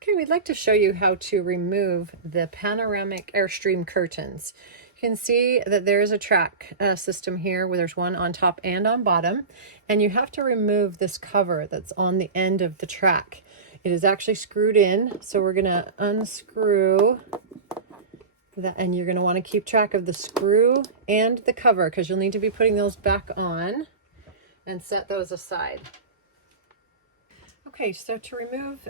Okay, we'd like to show you how to remove the Panoramic Airstream curtains. You can see that there's a track system here where there's one on top and on bottom, and you have to remove this cover that's on the end of the track. It is actually screwed in, so we're going to unscrew that, and you're going to want to keep track of the screw and the cover because you'll need to be putting those back on and set those aside. Okay, so to remove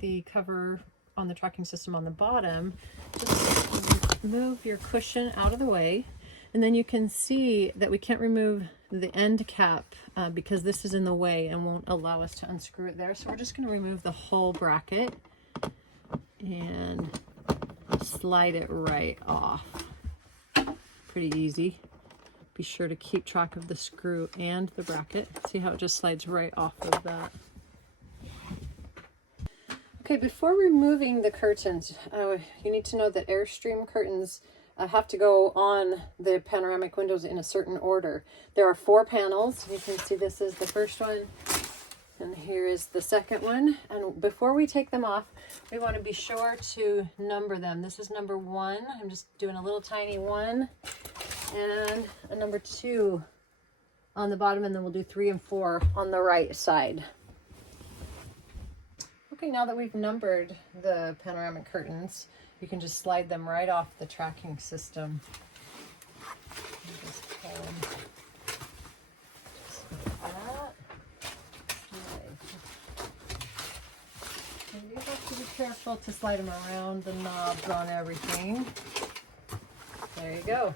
the cover on the tracking system on the bottom, just move your cushion out of the way, and then you can see that we can't remove the end cap because this is in the way and won't allow us to unscrew it there. So we're just going to remove the whole bracket and slide it right off. Pretty easy. Be sure to keep track of the screw and the bracket. See how it just slides right off of that. Okay, before removing the curtains, you need to know that Airstream curtains have to go on the panoramic windows in a certain order. There are 4 panels. You can see this is the first one, and here is the second one. And before we take them off, we want to be sure to number them. This is number 1. I'm just doing a little tiny 1, and a number 2 on the bottom, and then we'll do 3 and 4 on the right side. Okay, now that we've numbered the panoramic curtains, you can just slide them right off the tracking system. Just pull them just like that. And you have to be careful to slide them around the knobs on everything. There you go.